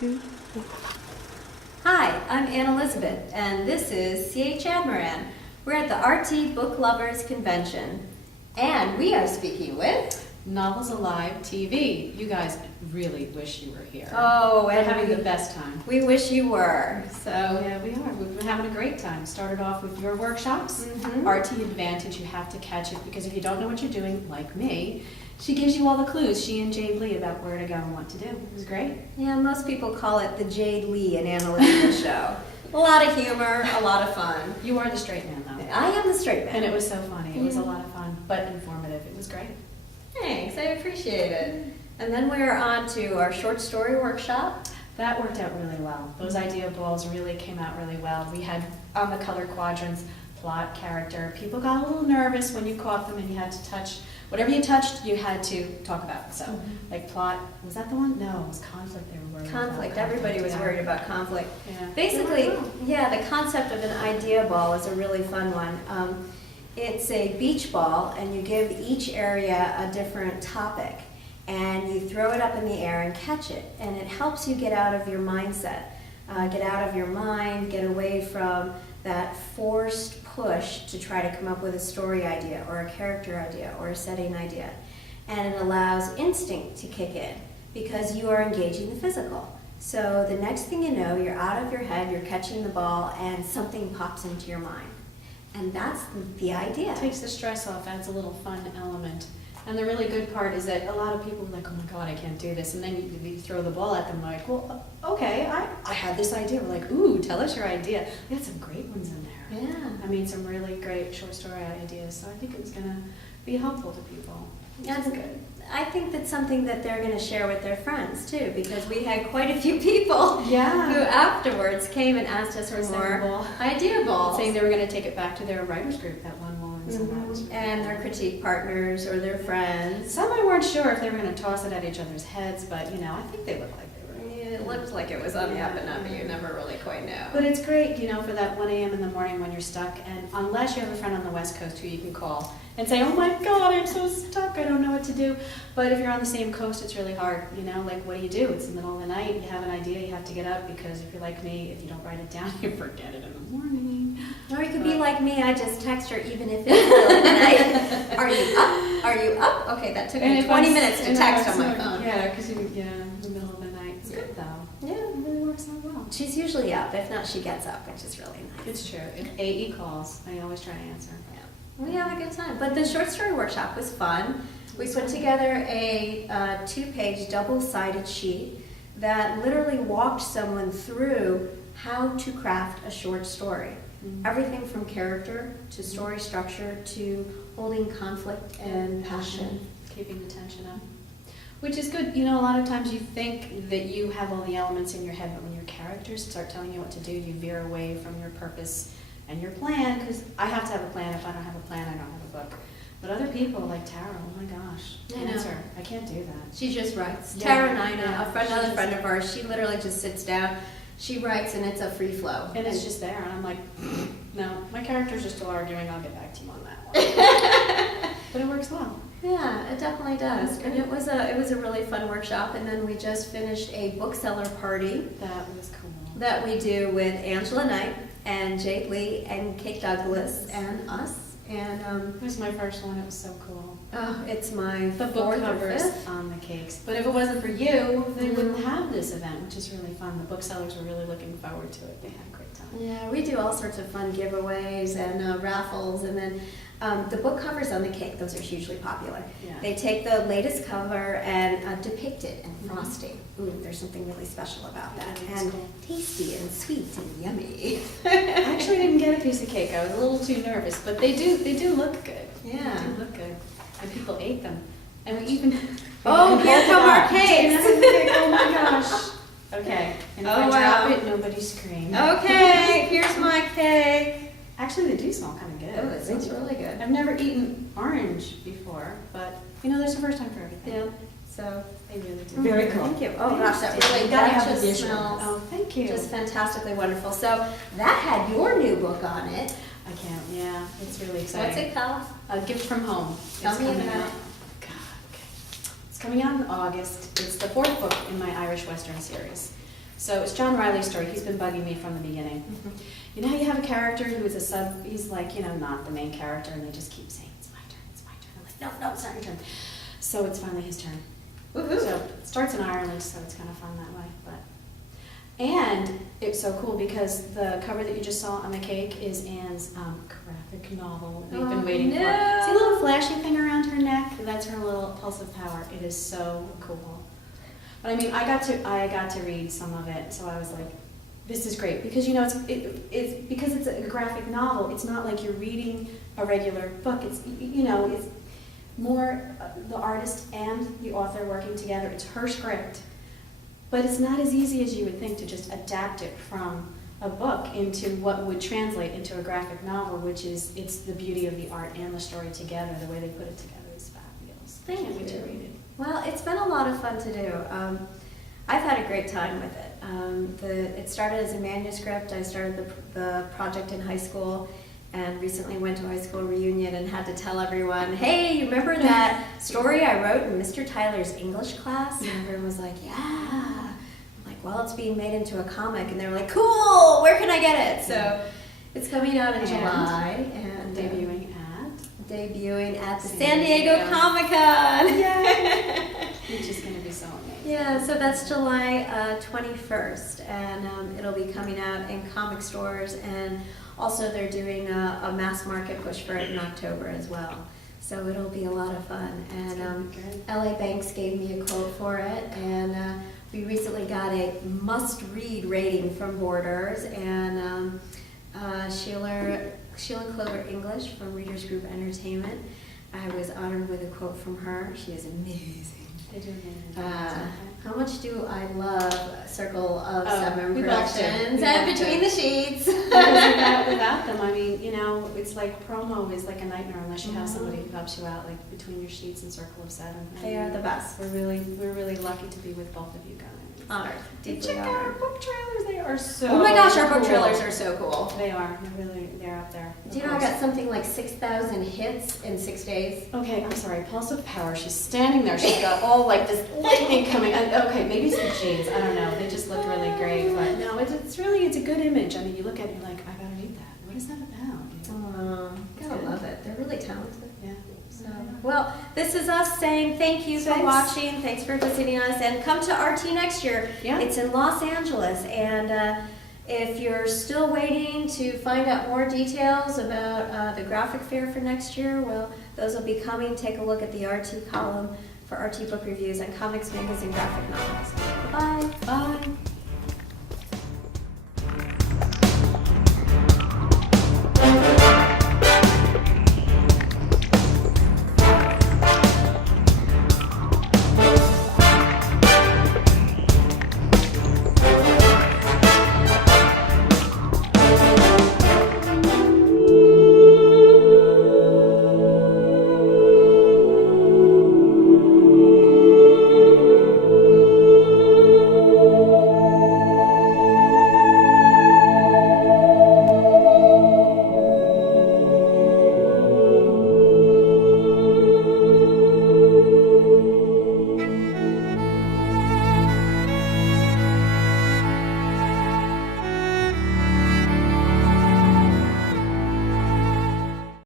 2, 3. Hi, I'm Elizabeth, and this is C.H. Admirand. We're at the RT Booklovers Convention, and we are speaking with... Novels Alive TV. You guys really wish you were here. Oh, We're and having the best time. we wish you were. So Yeah, we are. We've been having a great time. Started off with your workshops. RT Advantage, you have to catch it, because if you don't know what you're doing, like me, she gives you all the clues, she and Jade Lee, about where to go and what to do. It was great. yeah, most people call it the Jade Lee and Anna Elizabeth show. A lot of humor, a lot of fun. You are the straight man, though. I am the straight man. And it was so funny. It was a lot of fun, but informative. It was great. Thanks, I appreciate it. And then we're on to our short story workshop. That worked out really well. Those idea balls really came out really well. We had on the color quadrants, plot, character. People got a little nervous when you caught them and you had to touch, whatever you touched, you had to talk about. So, like plot, was that the one? No, it was conflict they were worried about. Conflict, everybody was worried about conflict. Yeah. Basically, yeah, the concept of an idea ball is a really fun one. It's a beach ball, and you give each area a different topic, and you throw it up in the air and catch it, and it helps you get out of your mindset, get out of your mind, get away from that forced push to try to come up with a story idea or a character idea or a setting idea. And it allows instinct to kick in because you are engaging the physical. So the next thing you know, you're out of your head, you're catching the ball, and something pops into your mind. And that's the idea. It takes the stress off, adds a little fun element. And the really good part is that a lot of people are like, oh my God, I can't do this. And then you throw the ball at them like, well, okay, I had this idea. We're like, ooh, tell us your idea. We had some great ones in there. Yeah. I mean, some really great short story ideas. So I think it was going to be helpful to people. That's good. I think that's something that they're going to share with their friends too, because we had quite a few people who afterwards came and asked us for more idea balls. Saying they were going to take it back to their writers group that one woman. So that was really and their critique partners or their friends. Some I weren't sure if they were going to toss it at each other's heads, but you know, I think they looked like they were. Yeah, it looked like it was on the up and up, but you never really quite know. But it's great, you know, for that 1 a.m. in the morning when you're stuck, and unless you have a friend on the West Coast who you can call and say, oh my God, I'm so stuck, I don't know what to do. But if you're on the same coast, it's really hard, you know, like what do? It's the middle of the night, you have an idea, you have to get up, because if you're like me, if you don't write it down, you forget it in the morning. Or you could be like me, I just text her even if it's the middle of the night. Are you up? Are you up? Okay, that took me 20 minutes to text on my phone. Yeah, because in the middle of the night. It's good though. Yeah. It really works out well. She's usually up. If not, she gets up, which is really nice. It's true. If AE calls, I always try to answer. Yeah. We have a good time. But the short story workshop was fun. We put together a 2-page double-sided sheet that literally walked someone through how to craft a short story. Everything from character to story structure to holding conflict and passion. Keeping the tension up. Which is good. You know, a lot of times you think that you have all the elements in your head, but when your characters start telling you what to do, you veer away from your purpose and your plan, because I have to have a plan. If I don't have a plan, I don't have a book. But other people, like Tara, oh my gosh, answer. I can't do that. She just writes. Yeah. Tara and I, Yeah. another friend of ours, she literally just sits down, she writes, and it's a free flow. And it's just there, and I'm like, no, my characters are still arguing, I'll get back to you on that one. But it works well. Yeah, it definitely does. And it was a really fun workshop. And then we just finished a bookseller party That was cool. that we do with Angela Knight and Jade Lee and Kate Douglas and us. And It was my first one, it was so cool. it's my The book fourth or covers fifth. on the cakes. But if it wasn't for you, they wouldn't have this event, which is really fun. The booksellers were really looking forward to it. They had a great time. Yeah, we do all sorts of fun giveaways and raffles, and then the book covers on the cake, those are hugely popular. Yeah. They take the latest cover and depict it in frosting. Ooh, there's something really special about that. Yeah, it's And cool. tasty and sweet and yummy. I actually didn't get a piece of cake. I was a little too nervous, but they do look good. Yeah. They do look good. And people ate them. And we even... Oh, here come our cakes. Oh my gosh. Okay. And if Oh, I wow. drop it, nobody scream. Okay, here's my cake. Actually, they do smell kind of good. Oh, it smells really good. I've never eaten orange before, but you know, there's a first time for everything. Yeah, so They really do. Very cool. thank you. Oh gosh, that Thanks. really, You gotta that have the just visual. smells Oh, thank you. just fantastically wonderful. So that had your new book on it. I can't, yeah, it's really exciting. What's it called? A Gift from Home. Tell It's me coming about out. it. God, okay. It's coming out in August. It's the 4th book in my Irish Western series. So it's John Riley's story. He's been bugging me from the beginning. You know how you have a character who is he's like, not the main character, and they just keep saying, it's my turn, it's my turn. I'm like, no, it's not your turn. So it's finally his turn. Woohoo. So it starts in Ireland, so it's kind of fun that way. And it's so cool because the cover that you just saw on the cake is Anne's graphic novel we've been waiting for. See a little flashing thing around her neck? That's her little pulse of power. It is so cool. But I mean, I got to read some of it, so I was like, this is great because it's because it's a graphic novel. It's not like you're reading a regular book. It's it's more the artist and the author working together. It's her script, but it's not as easy as you would think to just adapt it from a book into what would translate into a graphic novel, it's the beauty of the art and the story together. The way they put it together is fabulous. Can't wait to read it. Well, it's been a lot of fun to do. I've had a great time with it. It started as a manuscript. I started the project in high school and recently went to a high school reunion and had to tell everyone, hey, you remember that story I wrote in Mr. Tyler's English class? And everyone was like, yeah. I'm like, well, it's being made into a comic. And they were like, cool, where can I get it? So it's coming out in July. And debuting at the San Diego Comic-Con. Yay! Which is going to be so amazing. Yeah, so that's July 21st, and it'll be coming out in comic stores, and also they're doing a mass market push for it in October as well. So it'll be a lot of fun. And LA Banks gave me a quote for it, and we recently got a must-read rating from Borders, and Sheila Clover English from Readers Group Entertainment. I was honored with a quote from her. She is amazing. How much do I love Circle of Seven Productions and Between the Sheets? Without them, I mean, it's like promo is like a nightmare unless you have somebody who helps you out, like Between Your Sheets and Circle of Seven. They are the best. We're really lucky to be with both of you guys. Honored. Check out our book trailers. They are so Oh my gosh, our book cool. trailers are so cool. They are. They're up there. Do you know I got something like 6,000 hits in 6 days? Okay, I'm sorry. Pulse of Power. She's standing there. She's got all like this lightning coming. Okay, maybe it's the jeans. I don't know. They just look really great. But no, it's a good image. I mean, you look at it, you're like, I gotta read that. What is that about? Gotta love it. They're really talented. Yeah. So, well, this is us saying thank you for watching. Thanks for visiting us, and come to RT next year. Yeah. It's in Los Angeles, and if you're still waiting to find out more details about the graphic fair for next year, well, those will be coming. Take a look at the RT column for RT book reviews and comics, magazine, graphic novels. Bye. Bye.